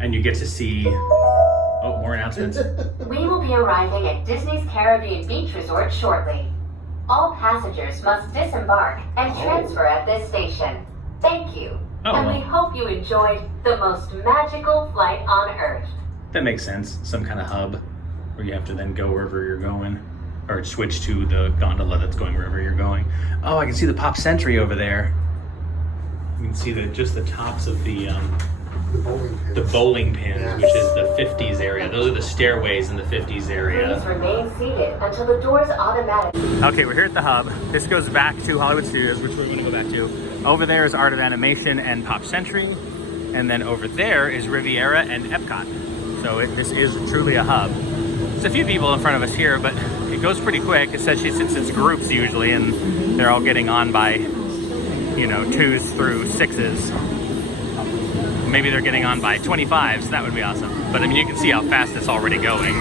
and you get to see, oh, more announcements. We will be arriving at Disney's Caribbean Beach Resort shortly. All passengers must disembark and transfer at this station. Thank you. And we hope you enjoyed the most magical flight on Earth. That makes sense. Some kind of hub where you have to then go wherever you're going, or switch to the gondola that's going wherever you're going. Oh, I can see the Pop Century over there. You can see just the tops of the bowling pins, yes. Which is the 50s area. Those are the stairways in the 50s area. Please remain seated until the doors automatically. Okay, we're here at the hub. This goes back to Hollywood Studios, which we're going to go back to. Over there is Art of Animation and Pop Century, and then over there is Riviera and Epcot. So this is truly a hub. There's a few people in front of us here, but it goes pretty quick. It says she sits in groups usually, and they're all getting on by, 2s through 6s. Maybe they're getting on by 25s. That would be awesome. But I mean, you can see how fast it's already going.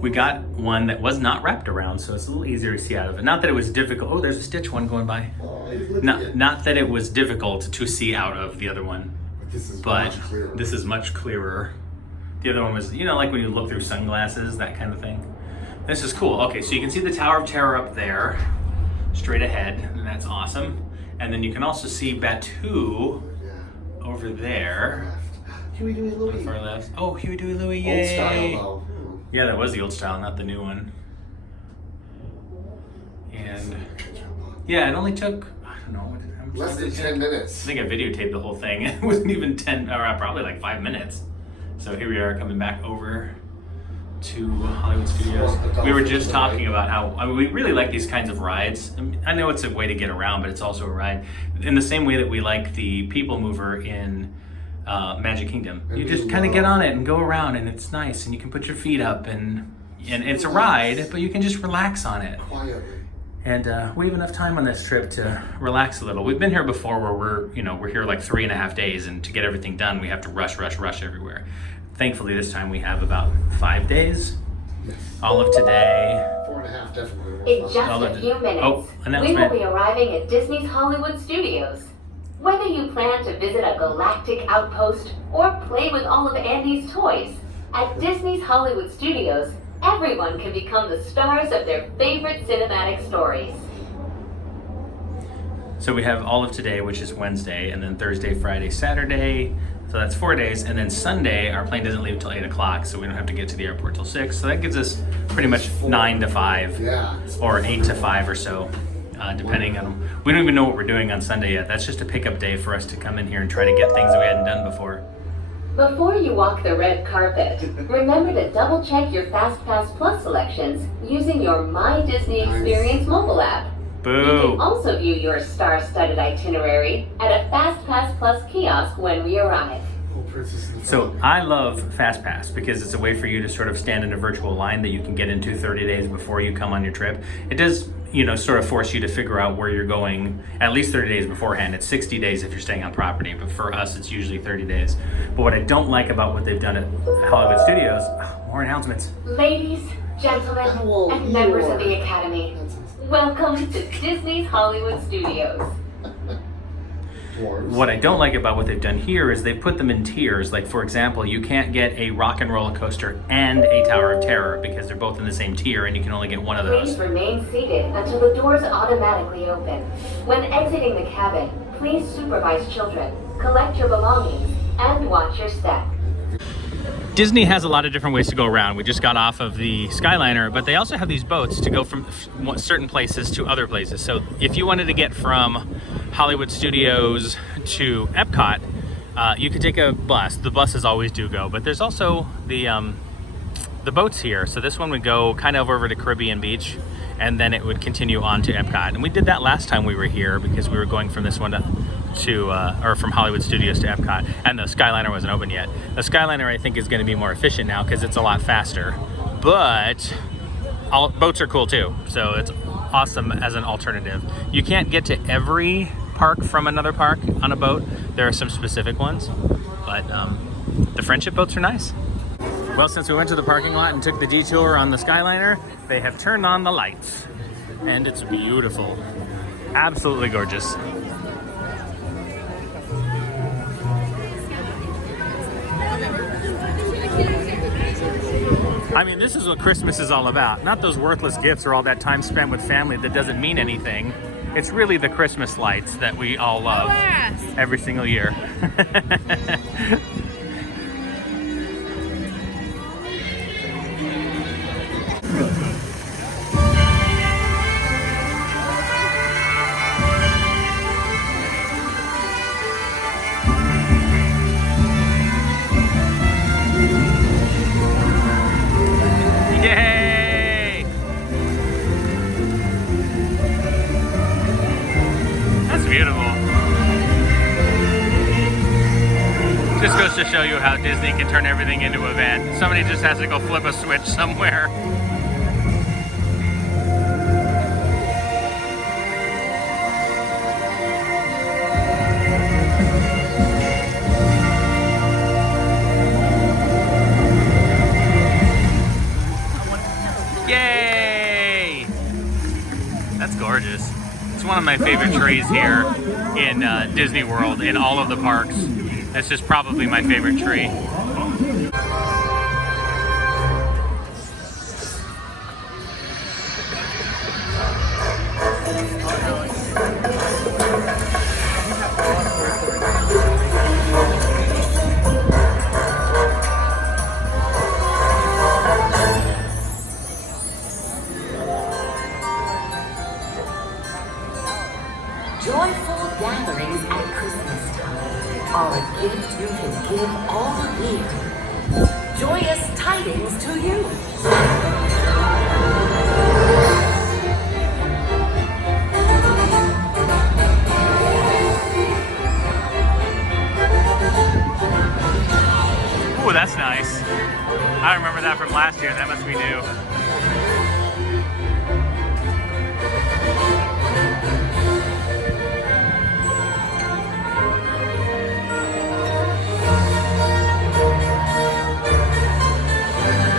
We got one that was not wrapped around, so it's a little easier to see out of it. Not that it was difficult. Oh, there's a Stitch one going by. Not that it was difficult to see out of the other one, but this is much clearer. The other one was, like when you look through sunglasses, that kind of thing. This is cool. Okay, so you can see the Tower of Terror up there, straight ahead, and that's awesome. And then you can also see Batuu over there. Huey, Dewey, Louie. Far left. Oh, Huey, Dewey, Louie, yay! Old style, though. Yeah, that was the old style, not the new one. And yeah, it only took, I don't know, how much less than 10 minutes. I think I videotaped the whole thing. It wasn't even 10, or probably like 5 minutes. So here we are coming back over to Hollywood Studios. We were just talking about how, we really like these kinds of rides. I know it's a way to get around, but it's also a ride. In the same way that we like the People Mover in Magic Kingdom. You just kind of get on it and go around, and it's nice, and you can put your feet up, and it's a ride, but you can just relax on it. Quietly. And we have enough time on this trip to relax a little. We've been here before where we're here like 3.5 days, and to get everything done, we have to rush everywhere. Thankfully, this time we have about 5 days. Yes. All of today. 4.5 and a half, definitely. In just a few minutes, we will announcement. be arriving at Disney's Hollywood Studios. Whether you plan to visit a galactic outpost or play with all of Andy's toys, at Disney's Hollywood Studios, everyone can become the stars of their favorite cinematic stories. So we have all of today, which is Wednesday, and then Thursday, Friday, Saturday. So that's 4 days, and then Sunday, our plane doesn't leave till 8 o'clock, so we don't have to get to the airport till 6. So that gives us pretty much 9 to 5, or 8 to 5 or so, depending on. We don't even know what we're doing on Sunday yet. That's just a pickup day for us to come in here and try to get things that we hadn't done before. Before you walk the red carpet, remember to double check your FastPass Plus selections using your My Disney Experience mobile app. Boo! You can also view your star-studded itinerary at a FastPass Plus kiosk when we arrive. So I love FastPass because it's a way for you to sort of stand in a virtual line that you can get into 30 days before you come on your trip. It does, sort of force you to figure out where you're going at least 30 days beforehand. It's 60 days if you're staying on property, but for us, it's usually 30 days. But what I don't like about what they've done at Hollywood Studios, more announcements. Ladies, gentlemen, and members of the Academy, welcome to Disney's Hollywood Studios. What I don't like about what they've done here is they put them in tiers. Like, for example, you can't get a rock and roller coaster and a Tower of Terror because they're both in the same tier and you can only get one of those. Please remain seated until the doors automatically open. When exiting the cabin, please supervise children, collect your belongings, and watch your step. Disney has a lot of different ways to go around. We just got off of the Skyliner, but they also have these boats to go from certain places to other places. So if you wanted to get from Hollywood Studios to Epcot, you could take a bus. The buses always do go, but there's also the boats here. So this one would go kind of over to Caribbean Beach, and then it would continue on to Epcot. And we did that last time we were here because we were going from this one or from Hollywood Studios to Epcot, and the Skyliner wasn't open yet. The Skyliner, I think, is going to be more efficient now because it's a lot faster, but boats are cool too, so it's awesome as an alternative. You can't get to every park from another park on a boat. There are some specific ones, but the friendship boats are nice. Well, since we went to the parking lot and took the detour on the Skyliner, they have turned on the lights, and it's beautiful. Absolutely gorgeous. I mean, this is what Christmas is all about. Not those worthless gifts or all that time spent with family that doesn't mean anything. It's really the Christmas lights that we all love every single year. Just goes to show you how Disney can turn everything into an event. Somebody just has to go flip a switch somewhere. Yay! That's gorgeous. It's one of my favorite trees here in Disney World, in all of the parks. This is probably my favorite tree. Joyful gatherings at Christmas time are a gift you can give all year. Joyous tidings to you. Ooh, that's nice. I remember that from last year. That must be new.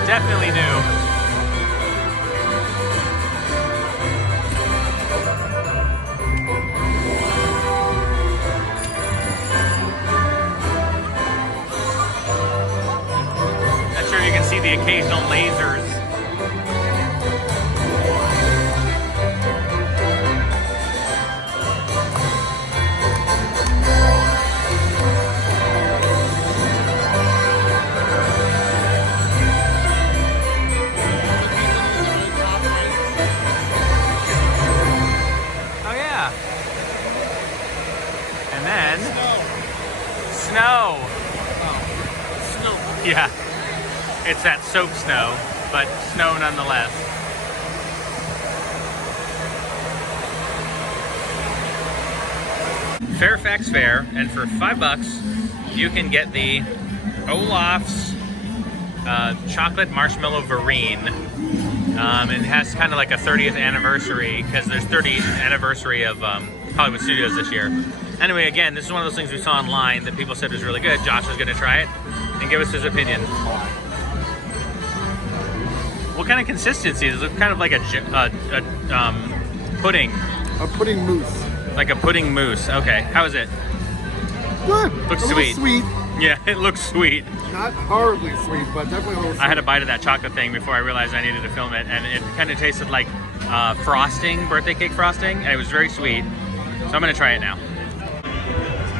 Definitely new. the occasional lasers. Oh yeah. And then snow. Yeah, it's that soap snow, but snow nonetheless. Fairfax Fair, and for $5 you can get the Olaf's chocolate marshmallow vereen. It has kind of like a 30th anniversary because there's 30th anniversary of Hollywood Studios this year. Anyway, again, this is one of those things we saw online that people said was really good. Josh was going to try it and give us his opinion. What kind of consistency? Does it look kind of like a pudding? A pudding mousse. Like a pudding mousse. Okay, how is it? Good. Looks a sweet. Sweet. Yeah, it looks sweet. Not horribly sweet, but definitely a little sweet. I had a bite of that chocolate thing before I realized I needed to film it, and it kind of tasted like frosting, birthday cake frosting, and it was very sweet. So I'm gonna try it now.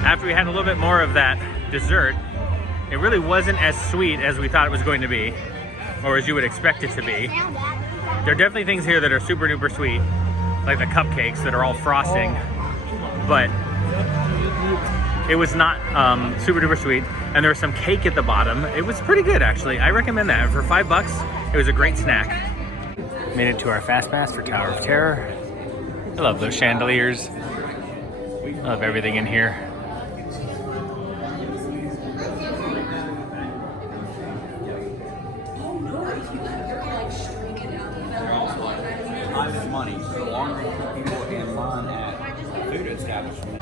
After we had a little bit more of that dessert, it really wasn't as sweet as we thought it was going to be, or as you would expect it to be. There are definitely things here that are super duper sweet, like the cupcakes that are all frosting, but it was not super duper sweet. And there was some cake at the bottom. It was pretty good, actually. I recommend that. For $5, it was a great snack. Made it to our fast pass for Tower of Terror. I love those chandeliers. I love everything in here. Time is money. So the longer people in line at a food establishment.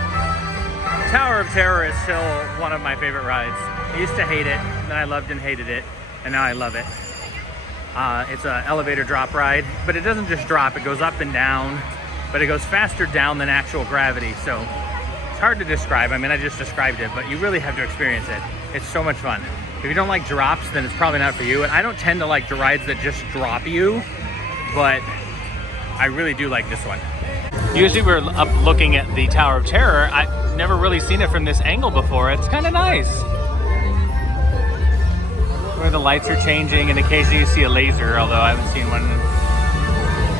Tower of Terror is still one of my favorite rides. I used to hate it, then I loved and hated it, and now I love it. It's an elevator drop ride, but it doesn't just drop, it goes up and down, but it goes faster down than actual gravity, so it's hard to describe. I mean, I just described it, but you really have to experience it. It's so much fun. If you don't like drops, then it's probably not for you, and I don't tend to like the rides that just drop you, but I really do like this one. Usually we're up looking at the Tower of Terror. I've never really seen it from this angle before. It's kind of nice. Where the lights are changing and occasionally you see a laser, although I haven't seen one.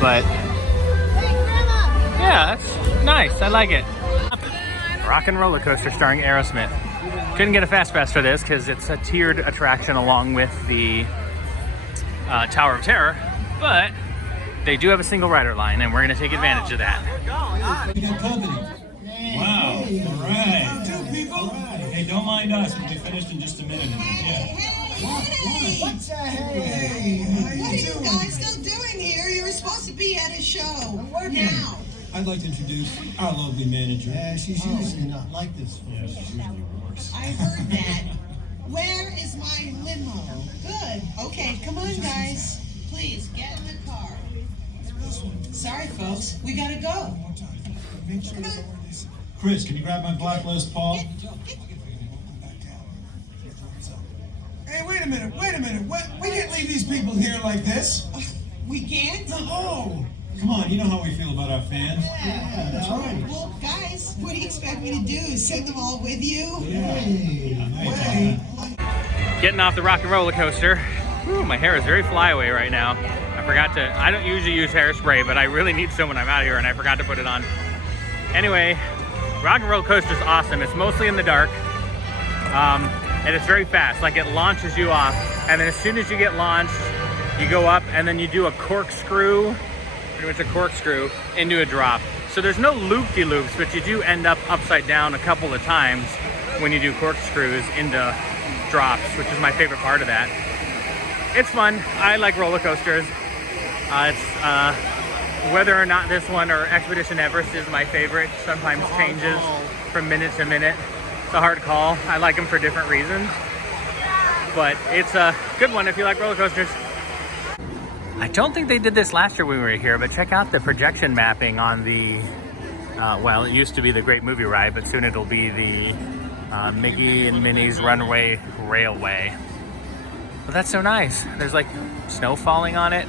But yeah, that's nice. I like it. Rock and Roller Coaster starring Aerosmith. Couldn't get a fast pass for this because it's a tiered attraction along with the Tower of Terror, but they do have a single rider line, and we're going to take advantage of that. We got company. Wow. All right. Two people. Hey, don't mind us. We'll be finished in just a minute. Yeah. What's a hey? What are you guys still doing here? You were supposed to be at a show. Now. I'd like to introduce our lovely manager. Yeah, she's usually not like this. Yeah, she usually works. I heard that. Where is my limo? Good. Okay, come on, guys. Please get in the car. Sorry, folks. We gotta go. Chris, can you grab my blacklist, Paul? Hey, wait a minute. We can't leave these people here like this. We can't? No. Come on, you know how we feel about our fans. Yeah, that's right. Well, guys, what do you expect me to do? Send them all with you? Getting off the Rock and Roller Coaster. Whew, my hair is very flyaway right now. I don't usually use hairspray, but I really need some when I'm out here, and I forgot to put it on. Anyway, Rock and Roller Coaster is awesome. It's mostly in the dark, and it's very fast. Like, it launches you off, and then as soon as you get launched, you go up, and then you do a corkscrew, pretty much a corkscrew, into a drop. So there's no loop-de-loops, but you do end up upside down a couple of times when you do corkscrews into drops, which is my favorite part of that. It's fun. I like roller coasters. Whether or not this one or Expedition Everest is my favorite sometimes changes from minute to minute. It's a hard call. I like them for different reasons, but it's a good one if you like roller coasters. I don't think they did this last year when we were here, but check out the projection mapping on the, well, it used to be the Great Movie Ride, but soon it'll be the Mickey and Minnie's Runaway Railway. But that's so nice. There's like snow falling on it.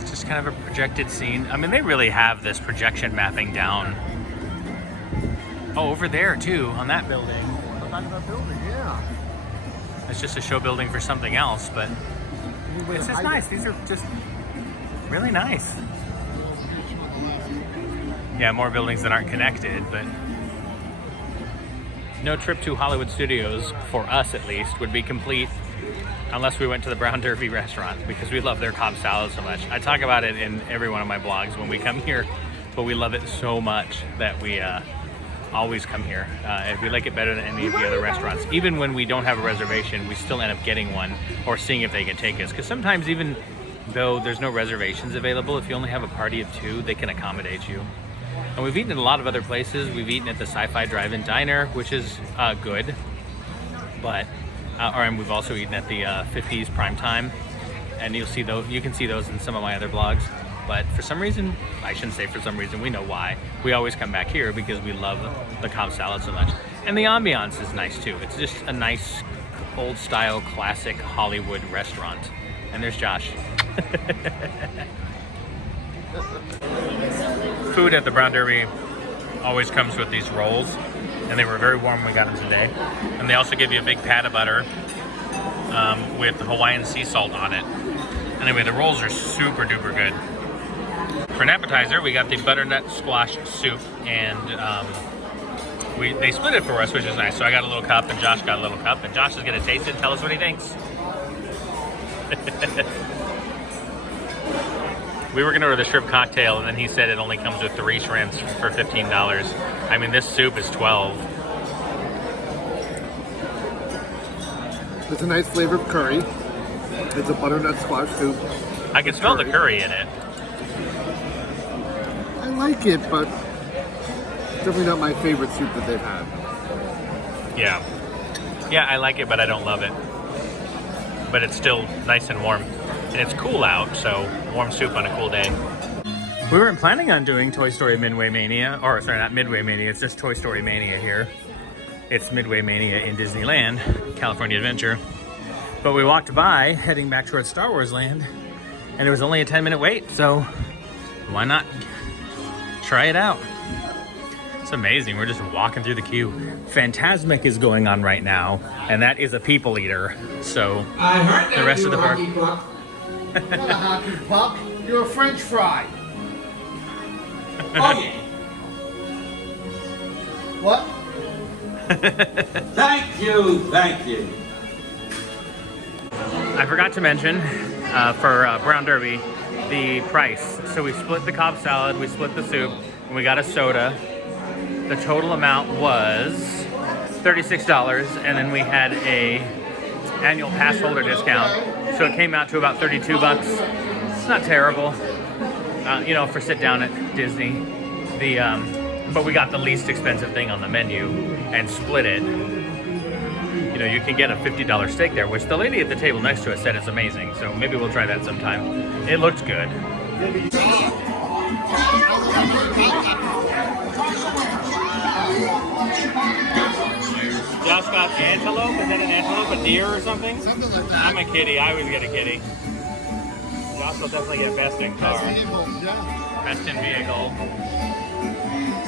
It's just kind of a projected scene. I mean, they really have this projection mapping down. Oh, over there too, on that building. Yeah. It's just a show building for something else, but it's just nice. These are just really nice. Yeah, more buildings that aren't connected, but no trip to Hollywood Studios, for us at least, would be complete unless we went to the Brown Derby restaurant, because we love their Cobb salad so much. I talk about it in every one of my blogs when we come here, but we love it so much that we always come here. And we like it better than any of the other restaurants. Even when we don't have a reservation, we still end up getting one or seeing if they can take us. Because sometimes, even though there's no reservations available, if you only have a party of 2, they can accommodate you. And we've eaten at a lot of other places. We've eaten at the Sci-Fi Drive-In Diner, which is good, but and we've also eaten at the 50s Prime Time, and you can see those in some of my other blogs. But for some reason, I shouldn't say for some reason, we know why. We always come back here because we love the Cobb salad so much. And the ambiance is nice too. It's just a nice, old style, classic Hollywood restaurant. And there's Josh. Food at the Brown Derby always comes with these rolls, and they were very warm when we got them today. And they also give you a big pat of butter with Hawaiian sea salt on it. Anyway, the rolls are super duper good. For an appetizer, we got the butternut squash soup, and they split it for us, which is nice. So I got a little cup, and Josh got a little cup, and Josh is gonna taste it and tell us what he thinks. We were gonna order the shrimp cocktail, and then he said it only comes with 3 shrimps for $15. I mean, this soup is $12. It's a nice flavor of curry. It's a butternut squash soup. I can smell the curry in it. I like it, but definitely not my favorite soup that they've had. Yeah. Yeah, I like it, but I don't love it. But it's still nice and warm. And it's cool out, so warm soup on a cool day. We weren't planning on doing Toy Story Midway Mania, or sorry, not Midway Mania, it's just Toy Story Mania here. It's Midway Mania in Disneyland, California Adventure. But we walked by, heading back towards Star Wars Land, and it was only a 10-minute wait, so why not try it out? It's amazing, we're just walking through the queue. Fantasmic is going on right now, and that is a people eater, so I heard that the rest of the park. Not a hockey puck, you're a French fry. Oh yeah. What? Thank you. I forgot to mention, for Brown Derby, the price. So we split the Cobb salad, we split the soup, and we got a soda. The total amount was $36, and then we had a annual pass holder discount, so it came out to about $32. It's not terrible, you know, for sit down at Disney. But we got the least expensive thing on the menu and split it. You know, you can get a $50 steak there, which the lady at the table next to us said is amazing. So maybe we'll try that sometime. It looks good. Josh got antelope. Is that an antelope? A deer or something? Something like that. I'm a kitty. I always get a kitty. Josh will definitely get best in car. Best in vehicle.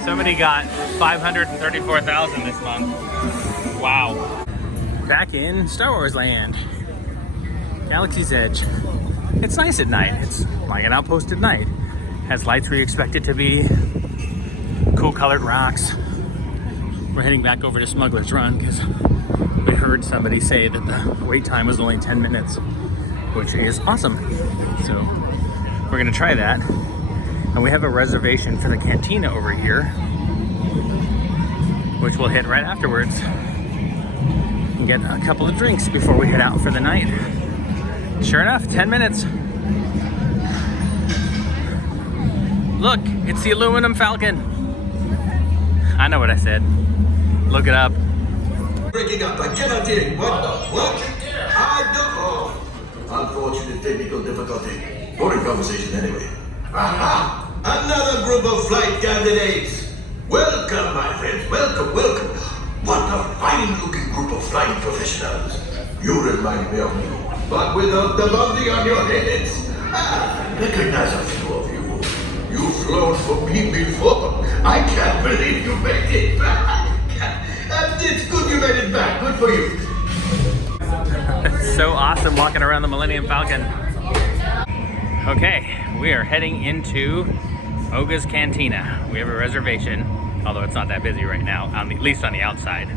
Somebody got 534,000 this month. Wow. Back in Star Wars Land. Galaxy's Edge. It's nice at night. It's like an outpost at night. Has lights where you expect it to be. Cool colored rocks. We're heading back over to Smuggler's Run because we heard somebody say that the wait time was only 10 minutes, which is awesome. So we're gonna try that. And we have a reservation for the cantina over here, which we'll hit right afterwards and get a couple of drinks before we head out for the night. Sure enough, 10 minutes. Look, it's the aluminum Falcon. I know what I said. Look it up. Breaking up, I cannot hear you. What? I don't know. Unfortunate technical difficulty. Boring conversation anyway. Aha! Another group of flight candidates. Welcome, my friends. Welcome. What a fine-looking group of flying professionals. You remind me of me, but without the bounty on your heads. Recognize a few of you. You've flown for me before. I can't believe you made it back. It's good you made it back. Good for you. It's so awesome walking around the Millennium Falcon. Okay, we are heading into Oga's Cantina. We have a reservation, although it's not that busy right now, at least on the outside.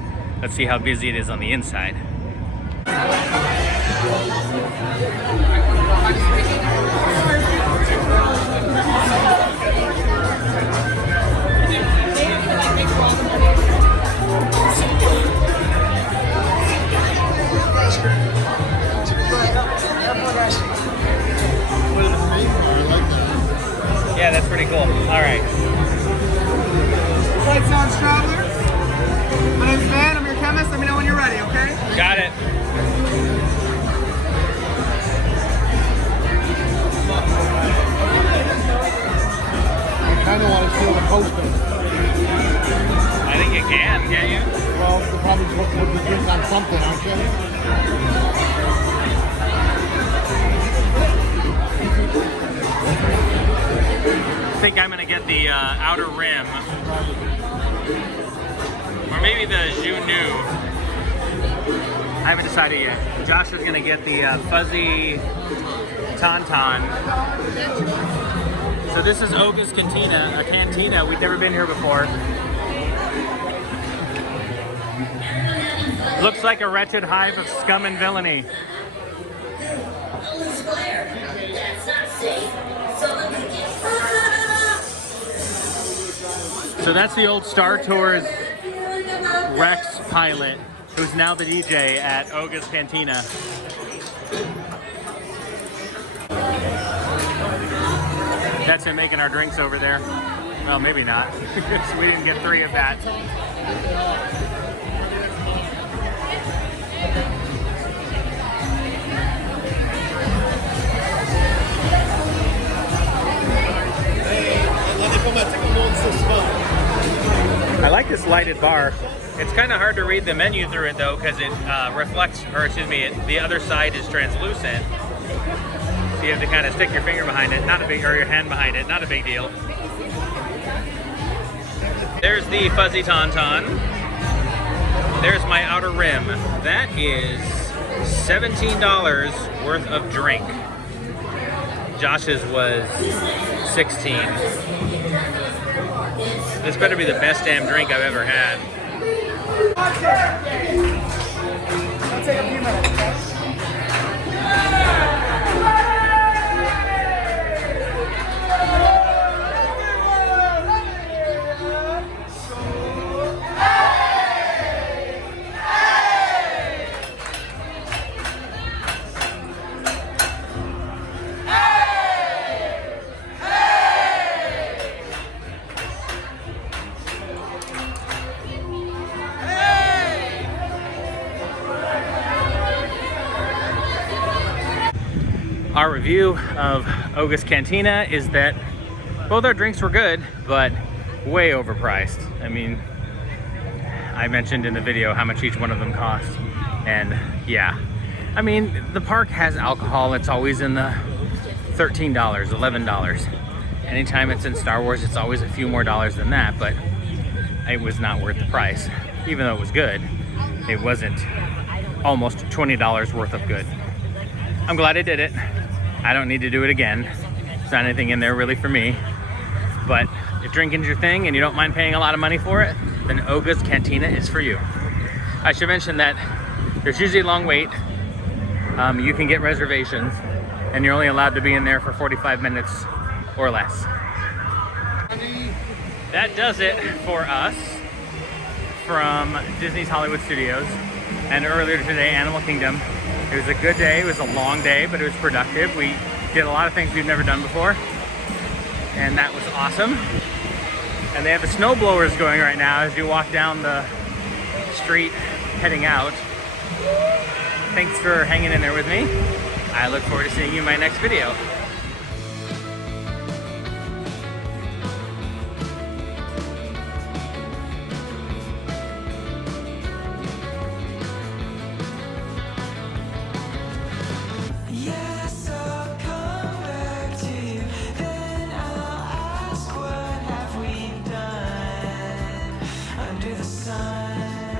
Let's see how busy it is on the inside. Yeah, that's pretty cool. All right. Flight Sounds Traveler. My name's Van. I'm your chemist. Let me know when you're ready, okay? Got it. I kind of want to steal the coaster. I think you can you? Well, you're probably supposed to put the drink on something, aren't you? I think I'm gonna get the outer rim, or maybe the Jus Nu. I haven't decided yet. Josh is gonna get the fuzzy tauntaun. So this is Oga's Cantina, a cantina. We've never been here before. Looks like a wretched hive of scum and villainy. So that's the old Star Tours Rex pilot, who's now the DJ at Oga's Cantina. That's him making our drinks over there. Well, maybe not, because we didn't get 3 of that. I like this lighted bar. It's kind of hard to read the menu through it though, because it reflects, or excuse me, the other side is translucent. So you have to kind of stick your finger behind it, or your hand behind it, not a big deal. There's the fuzzy tauntaun. There's my outer rim. That is $17 worth of drink. Josh's was 16. This better be the best damn drink I've ever had. It'll take a few minutes, okay? Our review of Oga's Cantina is that both our drinks were good, but way overpriced. I mean, I mentioned in the video how much each one of them cost, and yeah. I mean, the park has alcohol. It's always in the $13, $11. Anytime it's in Star Wars, it's always a few more dollars than that, but it was not worth the price. Even though it was good, it wasn't almost $20 worth of good. I'm glad I did it. I don't need to do it again. There's not anything in there really for me. But if drinking's your thing and you don't mind paying a lot of money for it, then Oga's Cantina is for you. I should mention that there's usually a long wait. You can get reservations, and you're only allowed to be in there for 45 minutes or less. That does it for us from Disney's Hollywood Studios. And earlier today, Animal Kingdom. It was a good day. It was a long day, but it was productive. We did a lot of things we've never done before, and that was awesome. And they have the snow blowers going right now as you walk down the street heading out. Thanks for hanging in there with me. I look forward to seeing you in my next video. under the sun.